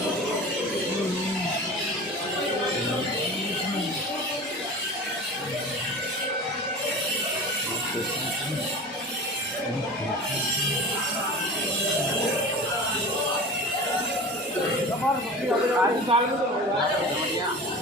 Hãy subscribe cho kênh Ghiền Mì Gõ để không bỏ lỡ những video hấp dẫn.